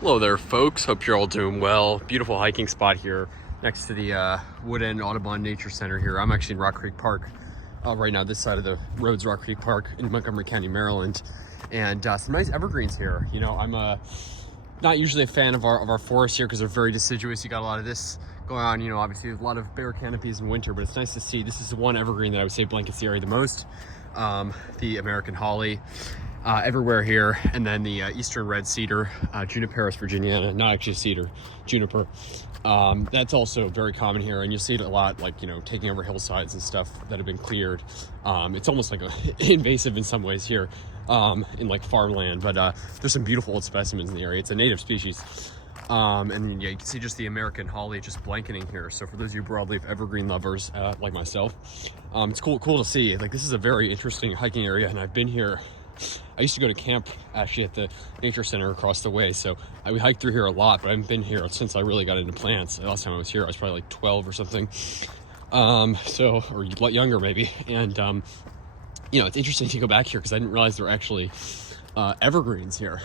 Hello there, folks. Hope you're all doing well. Beautiful hiking spot here next to the Wood End Audubon Nature Center here. I'm actually in Rock Creek Park right now. This side of the road's Rock Creek Park in Montgomery County, Maryland. And some nice evergreens here. You know, I'm not usually a fan of our forests here because they're very deciduous. You got a lot of this going on, you know, obviously a lot of bare canopies in winter, but it's nice to see. This is the one evergreen that I would say blankets the area the most. The American holly. Everywhere here, and then the eastern red cedar, Juniperus virginiana, not actually a cedar, juniper. That's also very common here, and you'll see it a lot, like, you know, taking over hillsides and stuff that have been cleared. It's almost like invasive in some ways here, in like farmland, but there's some beautiful old specimens in the area. It's a native species. And yeah, you can see just the American holly just blanketing here. So for those of you broadleaf evergreen lovers, like myself, it's cool to see. Like, this is a very interesting hiking area, and I've been here. I used to go to camp actually at the nature center across the way, so I would hike through here a lot, but I haven't been here since I really got into plants. The last time I was here, I was probably like 12 or something, or younger maybe. And you know, it's interesting to go back here because I didn't realize there were actually evergreens here.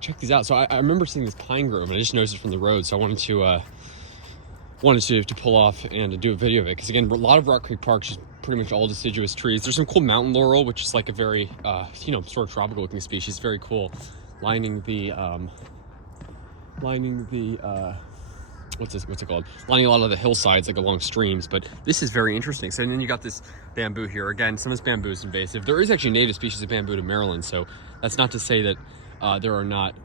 Check these out. So I remember seeing this pine grove, and I just noticed it from the road, so I wanted to pull off and do a video of it, because again, a lot of Rock Creek Park is pretty much all deciduous trees. There's some cool mountain laurel, which is like a very you know, sort of tropical looking species, very cool, lining the what's it called, lining a lot of the hillsides, like along streams. But this is very interesting. So, and then you got this bamboo here. Again, some of this bamboo is invasive. There is actually native species of bamboo to Maryland, so that's not to say that there are not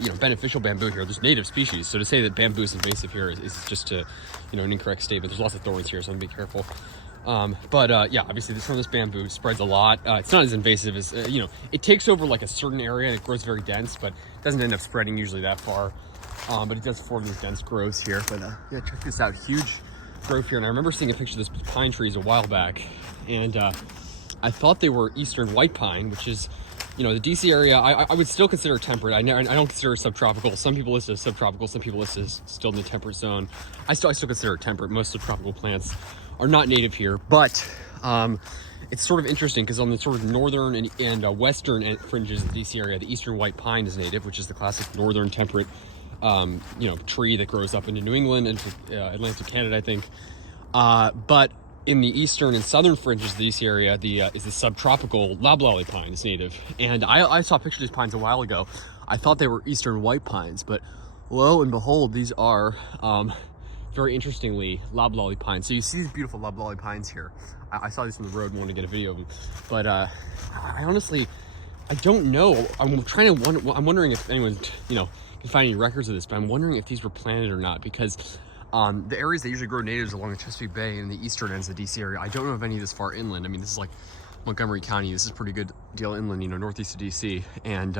you know, beneficial bamboo here. There's native species, so to say that bamboo is invasive here is just you know, an incorrect statement. There's lots of thorns here, so I'm gonna be careful. Yeah, obviously some of this bamboo spreads a lot. It's not as invasive as you know, it takes over like a certain area and it grows very dense, but it doesn't end up spreading usually that far. But it does form these dense growths here. But yeah, check this out, huge growth here. And I remember seeing a picture of this pine trees a while back, and I thought they were eastern white pine, which is, you know, the DC area, I would still consider temperate. I don't consider it subtropical. Some people list it as subtropical, some people list it as still in the temperate zone. I still consider it temperate. Most subtropical plants are not native here, but it's sort of interesting because on the sort of northern and western fringes of the DC area, the eastern white pine is native, which is the classic northern temperate you know, tree that grows up into New England and Atlantic Canada, I think. But in the eastern and southern fringes of the DC area, is the subtropical loblolly pine is native. And I saw pictures of these pines a while ago. I thought they were eastern white pines, but lo and behold, these are very interestingly loblolly pines. So you see these beautiful loblolly pines here. I saw these from the road and wanted to get a video of them. But I honestly, I don't know. I'm wondering if anyone, you know, can find any records of this, but I'm wondering if these were planted or not, because the areas that usually grow natives along the Chesapeake Bay and the eastern ends of the DC area, I don't know of any this far inland. I mean, this is like Montgomery County. This is a pretty good deal inland, you know, northeast of DC. And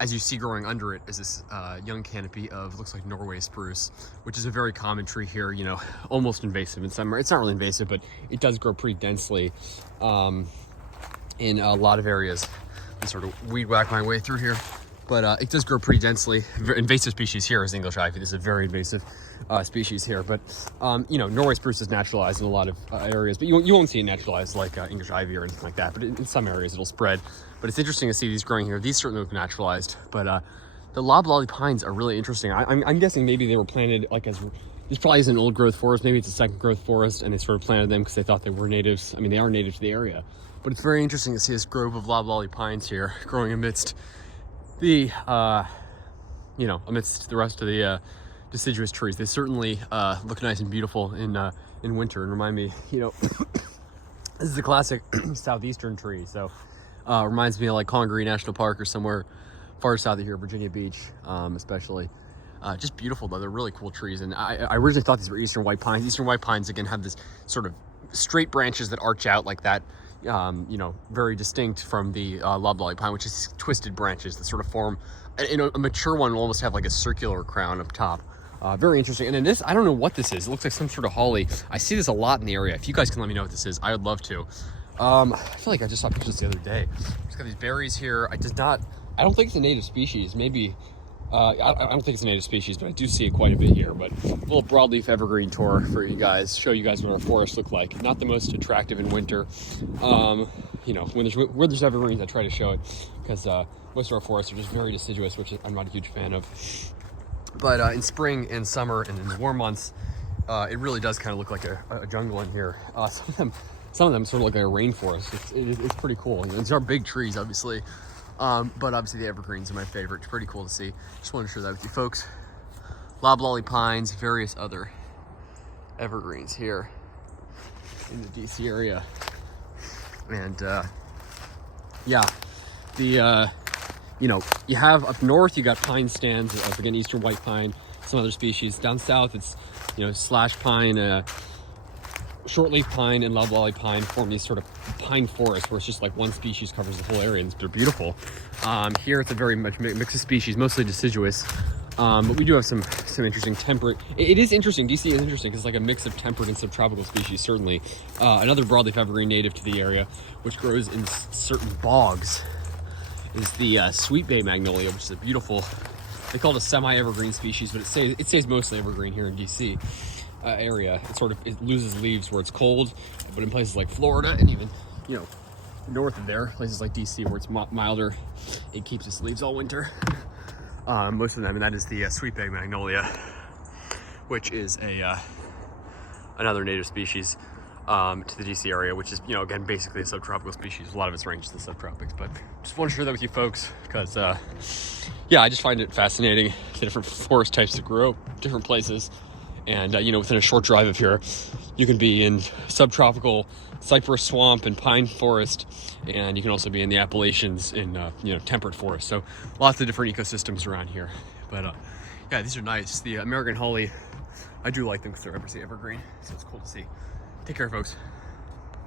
as you see growing under it is this young canopy of, looks like Norway spruce, which is a very common tree here, you know, almost invasive in summer. It's not really invasive, but it does grow pretty densely in a lot of areas. I sort of weed whack my way through here. But it does grow pretty densely. Invasive species here is English ivy. This is a very invasive species here. But, you know, Norway spruce is naturalized in a lot of areas, but you won't see it naturalized like English ivy or anything like that. But in some areas it'll spread. But it's interesting to see these growing here. These certainly look naturalized. But the loblolly pines are really interesting. I'm guessing maybe they were planted like as, this probably is an old growth forest. Maybe it's a second growth forest, and they sort of planted them because they thought they were natives. I mean, they are native to the area. But it's very interesting to see this grove of loblolly pines here growing amidst the you know, amidst the rest of the deciduous trees. They certainly look nice and beautiful in winter and remind me, you know, this is a classic southeastern tree, so reminds me of like Congaree National Park or somewhere far south of here, Virginia Beach, especially. Just beautiful though. They're really cool trees, and I originally thought these were eastern white pines. Eastern white pines again have this sort of straight branches that arch out like that. You know, very distinct from the loblolly pine, which is twisted branches that sort of form, you know, a mature one will almost have like a circular crown up top. Very interesting. And then this, I don't know what this is. It looks like some sort of holly. I see this a lot in the area. If you guys can let me know what this is, I would love to. I feel like I just saw pictures the other day. It's got these berries here. I don't think it's a native species. Maybe I don't think it's a native species, but I do see it quite a bit here. But a little broadleaf evergreen tour for you guys, show you guys what our forests look like. Not the most attractive in winter. you know, where there's evergreens, I try to show it, because most of our forests are just very deciduous, which I'm not a huge fan of. But in spring and summer and in the warm months, it really does kind of look like a jungle in here. Some of them sort of look like a rainforest. It's pretty cool. And these are big trees, obviously, but obviously the evergreens are my favorite. It's pretty cool to see. Just wanted to share that with you folks. Loblolly pines, various other evergreens here in the DC area. And yeah, you know, you have up north, you got pine stands, again, eastern white pine, some other species. Down south, it's, you know, slash pine, shortleaf pine, and loblolly pine form these sort of pine forests where it's just like one species covers the whole area, and they're beautiful. Here, it's a very much mix of species, mostly deciduous. But we do have some interesting temperate. It is interesting. DC is interesting because it's like a mix of temperate and subtropical species. Certainly, another broadleaf evergreen native to the area, which grows in certain bogs, is the sweet bay magnolia, which is a beautiful. They call it a semi-evergreen species, but it stays mostly evergreen here in DC area. It loses leaves where it's cold, but in places like Florida and even, you know, north of there, places like DC where it's milder, it keeps its leaves all winter. Most of them, and that is the sweet bay magnolia, which is another native species to the DC area, which is, you know, again, basically a subtropical species. A lot of its range is the subtropics, but just want to share that with you folks because, yeah, I just find it fascinating, the different forest types that grow different places. And, you know, within a short drive of here, you can be in subtropical cypress swamp and pine forest, and you can also be in the Appalachians in, you know, temperate forest. So lots of different ecosystems around here. But, yeah, these are nice. The American holly, I do like them because they're evergreen, so it's cool to see. Take care, folks.